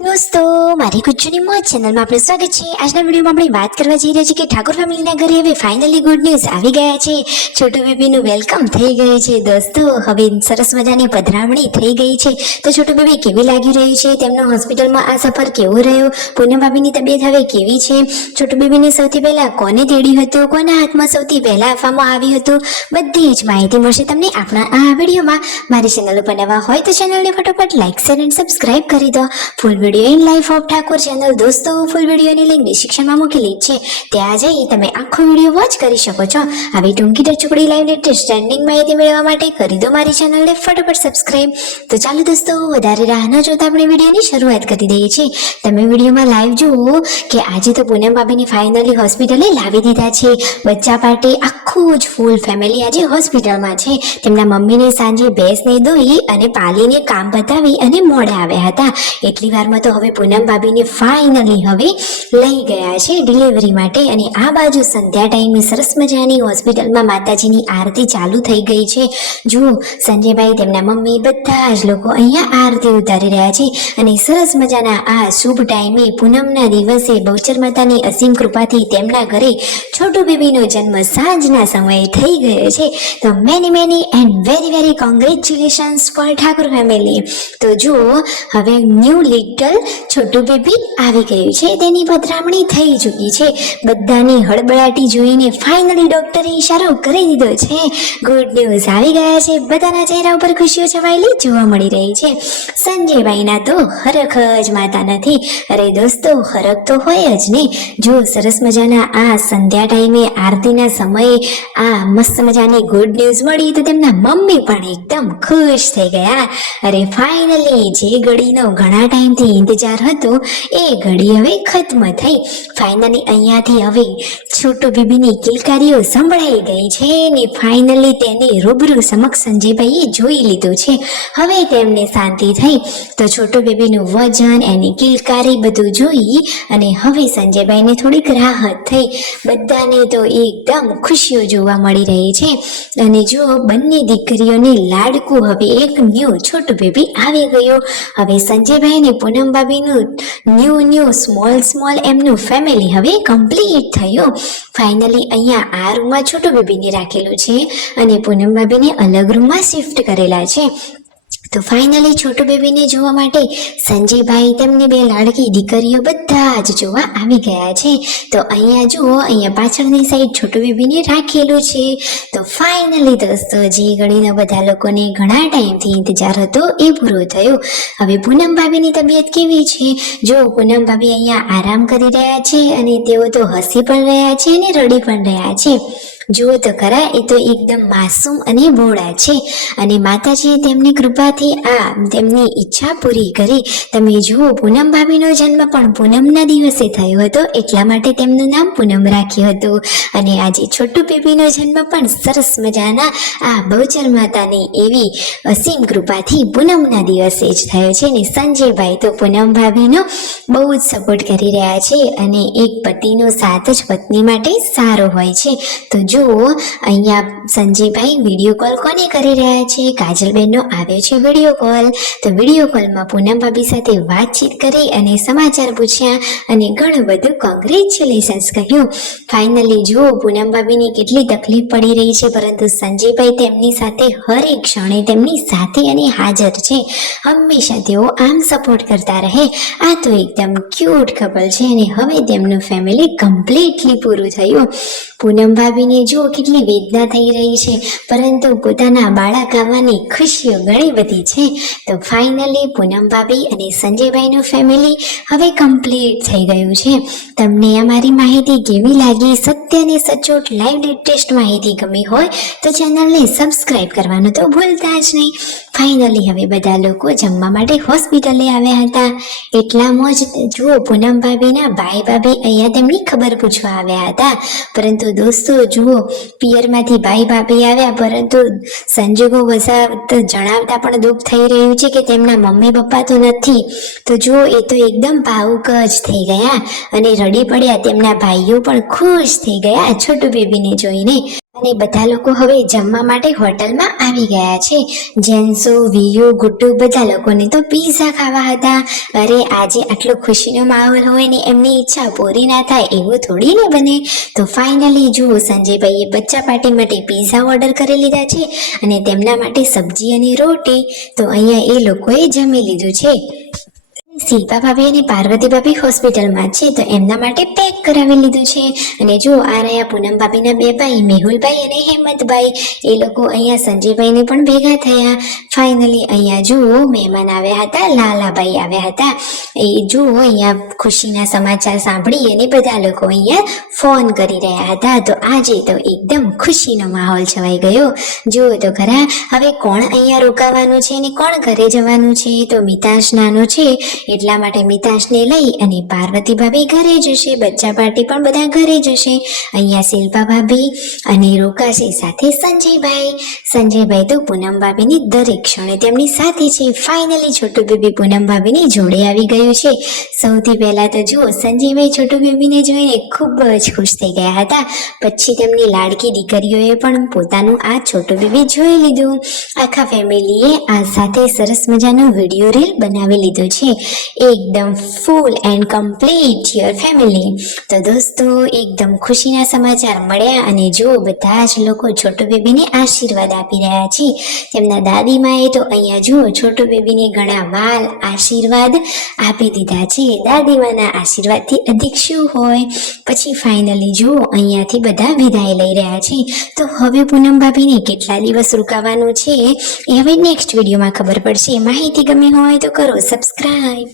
દોસ્તો, મારી ગુજ્જુની મોજ ચેનલમાં આપનું સ્વાગત છે। આજના વિડીયોમાં આપણે વાત કરવા જઈ રહ્યા છીએ કે ઠાકોર ફેમિલીના ઘરે હવે ફાઇનલી ગુડ ન્યૂઝ આવી ગયા છે। છોટુ બેબીનું વેલકમ થઈ ગયું છે। દોસ્તો, હવે સરસ મજાની પધરામણી થઈ ગઈ છે। તો છોટુ બેબી કેવી લાગી રહ્યું છે, તેમનો હોસ્પિટલમાં આ સફર કેવો રહ્યો, પૂનમ ભાભીની તબિયત હવે કેવી છે, છોટુ બેબીને સૌથી પહેલા કોને તેડ્યું હતું, કોના હાથમાં સૌથી પહેલા આપવામાં આવ્યું હતું, બધી જ માહિતી મળશે તમને આપણા આ વિડીયોમાં। મારી ચેનલ ઉપર નવા હોય તો ચેનલને ફટાફટ લાઈક શેર અને સબસ્ક્રાઇબ કરી દો। Full video in life of Thakor channel દોસ્તો, ફૂલ વિડીયોની લિંક ડિસ્ક્રિપ્શનમાં મૂકેલી છે, ત્યાં જઈ તમે આખો વિડીયો વોચ કરી શકો છો। આવી ટૂંકી ટચુકડી લાઈવ લેટેસ્ટ ટ્રેન્ડિંગ માહિતી મેળવવા માટે કરી દો મારી ચેનલને ફટાફટ સબસ્ક્રાઇબ। તો ચાલો દોસ્તો, વધારે રાહ ન જોતા આપણે વિડીયોની શરૂઆત કરી દઈએ છીએ। તમે વિડીયોમાં લાઈવ જુઓ કે આજે તો પૂનમ ભાભીને ફાઇનલી હોસ્પિટલે લાવી દીધા છે। બચ્ચા પાર્ટી આખું જ ફૂલ ફેમિલી આજે હોસ્પિટલમાં છે। તેમના મમ્મીને સાંજે ભેંસને દોઈ અને પાલીને કામ બતાવી અને મોડા આવ્યા હતા। એટલી વારમાં તો હવે પૂનમ ભાભીને ફાઇનલી હવે લઈ ગયા છે ડિલિવરી માટે। અને આ બાજુ સંધ્યા ટાઈમે સરસ મજાની હોસ્પિટલમાં માતાજીની આરતી ચાલુ થઈ ગઈ છે। જુઓ, સંજયભાઈ, તેમના મમ્મી, બધા જ લોકો અહીંયા આરતી ઉતારી રહ્યા છે। અને સરસ મજાના આ શુભ ટાઈમે પૂનમના દિવસે બહુચર માતાની અસીમ કૃપાથી તેમના ઘરે છોટુ બેબીનો જન્મ સાંજના સમયે થઈ ગયો છે। તો many and very congratulations for Thakor family. તો જુઓ, હવે ન્યૂ લિટલ છોટુ બેબી આવી ગયું છે, તેની પધરામણી થઈ ચૂકી છે। બધાની હળબળાટી જોઈને ફાઇનલી ડોક્ટરે ઈશારો કરી દીધો છે। ગુડ ન્યૂઝ આવી ગયા છે, બધાના ચહેરા ઉપર ખુશીઓ છવાયેલી જોવા મળી રહી છે। સંજયભાઈના તો હરખ જ માતા નથી। અરે દોસ્તો, હરખ તો હોય જ ને। જો સરસ મજાના આ સંધ્યા ટાઈમે આરતીના સમયે આ મસ્ત મજાની ગુડ ન્યૂઝ મળી તો તેમના મમ્મી પણ એકદમ ખુશ થઈ ગયા। અરે ફાઇનલી જે ઘડીનો ઘણા ટાઈમથી ઇંતજાર હતો એ ઘડી હવે ખત્મ થઈ। ફાઇનલી અહીંયાથી હવે છોટુ બેબીની કિલકારીઓ સંભળાઈ ગઈ છે ને ફાઇનલી તેને રૂબરૂ સમક્ષ સંજયભાઈએ જોઈ લીધું છે। હવે તેમને શાંતિ થઈ। તો છોટુ બેબીનું વજન, એની કિલકારી બધું જોઈ અને હવે સંજયભાઈને થોડીક રાહત થઈ। બધાને તો એકદમ ખુશીઓ જોવા મળી રહી છે। અને જો બંને દીકરીઓને લાડકું હવે એક ન્યૂ છોટુ બેબી આવી ગયું। હવે સંજયભાઈ ને પૂનમ ભાભીનું ન્યૂ સ્મોલ એમનું ફેમિલી હવે કમ્પ્લીટ થયું। ફાઇનલી અહીંયા આ રૂમમાં છોટુ બેબીને રાખેલું છે અને પૂનમ ભાભીને અલગ રૂમમાં શિફ્ટ કરેલા છે। તો ફાઇનલી છોટુ બેબીને જોવા માટે સંજયભાઈ, તેમની બે લાડકી દીકરીઓ બધા જ જોવા આવી ગયા છે। તો અહીંયા જુઓ, અહીંયા પાછળની સાઈડ છોટુ બેબીને રાખેલું છે। તો ફાઇનલી દોસ્તો, જે ઘડીનો બધા લોકોને ઘણા ટાઈમથી ઇંતજાર હતો એ પૂરો થયો। હવે પૂનમ ભાભીની તબિયત કેવી છે? જો પૂનમ ભાભી અહીંયા આરામ કરી રહ્યા છે અને તેઓ તો હસી પણ રહ્યા છે અને રડી પણ રહ્યા છે। જુઓ તો ખરા, એ તો એકદમ માસૂમ અને ભોળા છે અને માતાજીએ તેમની કૃપાથી આ તેમની ઈચ્છા પૂરી કરી। તમે જુઓ, પૂનમ ભાભીનો જન્મ પણ પૂનમના દિવસે થયો હતો, એટલા માટે તેમનું નામ પૂનમ રાખ્યું હતું। અને આજે છોટુ બેબીનો જન્મ પણ સરસ મજાના આ બહુચર માતાની એવી અસીમ કૃપાથી પૂનમના દિવસે જ થયો છે। ને સંજયભાઈ તો પૂનમ ભાભીનો બહુ જ સપોર્ટ કરી રહ્યા છે અને એક પતિનો સાથ જ પત્ની માટે સારો હોય છે। તો જુઓ, અહીંયા સંજયભાઈ વિડીયો કોલ કોને કરી રહ્યા છે? કાજલબેનનો આવ્યો છે વિડીયો કોલ। તો વિડીયો કોલમાં પૂનમ ભાભી સાથે વાતચીત કરી અને સમાચાર પૂછ્યા અને ઘણું બધું કોંગ્રેચ્યુલેશન્સ કહ્યું। ફાઇનલી જુઓ, પૂનમ ભાભીની કેટલી તકલીફ પડી રહી છે, પરંતુ સંજયભાઈ તેમની સાથે હરેક ક્ષણે તેમની સાથે અને હાજર છે। હંમેશા તેઓ આમ સપોર્ટ કરતા રહે। આ તો એકદમ ક્યુટ કપલ છે અને હવે તેમનું ફેમિલી કમ્પ્લીટલી પૂરું થયું। પૂનમ ભાભીને જુઓ કેટલી વેદના થઈ રહી છે, પરંતુ પોતાના બાળક આવવાની ખુશીઓ ઘણી બધી છે। તો ફાઇનલી પૂનમ ભાભી અને સંજયભાઈનું ફેમિલી હવે કમ્પ્લીટ થઈ ગયું છે। તમને અમારી માહિતી કેવી લાગી? સત્ય અને સચોટ લાઈવ લેટેસ્ટ માહિતી ગમી હોય તો ચેનલને સબસ્ક્રાઇબ કરવાનું તો ભૂલતા જ નહીં। ફાઇનલી હવે બધા લોકો જમવા માટે હોસ્પિટલે આવ્યા હતા। એટલામાં જ જુઓ, પૂનમ ભાભીના ભાઈ ભાભી અહીંયા તેમની ખબર પૂછવા આવ્યા હતા। પરંતુ દોસ્તો જુઓ, પિયરમાંથી ભાઈ ભાભી આવ્યા, પરંતુ સંજોગો વસાત જણાવતા પણ દુઃખ થઈ રહ્યું છે કે તેમના મમ્મી પપ્પા તો નથી। તો જુઓ, એ તો એકદમ ભાવુક જ થઈ ગયા અને રડી પડ્યા। તેમના ભાઈઓ પણ ખુશ થઈ ગયા છોટુ બેબીને જોઈને। અને બધા લોકો હવે જમવા માટે હોટલમાં આવી ગયા છે. જેન્સો, વિયુ, ગુડ્ડુ બધા લોકોને તો પીઝા ખાવા હતા. અરે આજે આટલો ખુશીનો માહોલ હોય ને એમની ઈચ્છા પૂરી ના થાય એવું થોડી ને બને. તો ફાઇનલી જુઓ સંજયભાઈએ બચ્ચા પાર્ટી માટે પીઝા ઓર્ડર કરી લીધા છે અને તેમના માટે સબ્જી અને રોટી. તો અહીંયા એ લોકોએ જમી લીધું છે. શિલ્પા ભાભી અને પાર્વતી ભાભી હોસ્પિટલમાં છે તો એમના માટે પેક કરાવી લીધું છે. અને જો આ રહ્યા પૂનમ ભાભીના બે ભાઈ મેહુલભાઈ અને હેમંતભાઈ. એ લોકો અહીંયા સંજયભાઈને પણ ભેગા થયા. ફાઇનલી અહીંયા જુઓ મહેમાન આવ્યા હતા, લાલાભાઈ આવ્યા હતા. એ જુઓ અહીંયા ખુશીના સમાચાર સાંભળી અને બધા લોકો અહીંયા ફોન કરી રહ્યા હતા. તો આજે તો એકદમ ખુશીનો માહોલ છવાઈ ગયો. જુઓ તો ખરા હવે કોણ અહીંયા રોકાવાનું છે અને કોણ ઘરે જવાનું છે. તો મિતાંશ નાનો છે એટલા માટે મિતાંશને લઈ અને પાર્વતી ભાભી ઘરે જશે, બચ્ચા પાર્ટી પણ બધા ઘરે જશે. અહીંયા શિલ્પા ભાભી અને રોકાશે સાથે સંજયભાઈ. સંજયભાઈ તો પૂનમ ભાભીની દરેક ક્ષણે તેમની સાથે છે. ફાઇનલી છોટુ બેબી પૂનમ ભાભીની જોડે આવી ગયું છે. સૌથી પહેલા તો જુઓ સંજયભાઈ છોટુ બેબીને જોઈને ખૂબ જ ખુશ થઈ ગયા હતા. પછી તેમની લાડકી દીકરીઓએ પણ પોતાનું આ છોટુ બેબી જોઈ લીધું. આખા ફેમિલીએ આ સાથે સરસ મજાનો વિડીયો રીલ બનાવી લીધો છે. એકદમ full and complete your family. તો દોસ્તો એકદમ ખુશીના સમાચાર મળ્યા અને જો બધા જ લોકો છોટુ બેબીને આશીર્વાદ આપી રહ્યા છે. તેમના દાદીમાએ તો અહીંયા જુઓ છોટુ બેબીને ઘણા વાલ આશીર્વાદ આપી દીધા છે. દાદીમાના આશીર્વાદથી અધિક શું હોય. પછી ફાઇનલી જુઓ અહીંયાથી બધા વિદાય લઈ રહ્યા છે. તો હવે પૂનમ ભાભીને કેટલા દિવસ રોકાવાનું છે એ હવે નેક્સ્ટ વિડીયોમાં ખબર પડશે. માહિતી ગમી હોય તો કરો સબસ્ક્રાઈબ.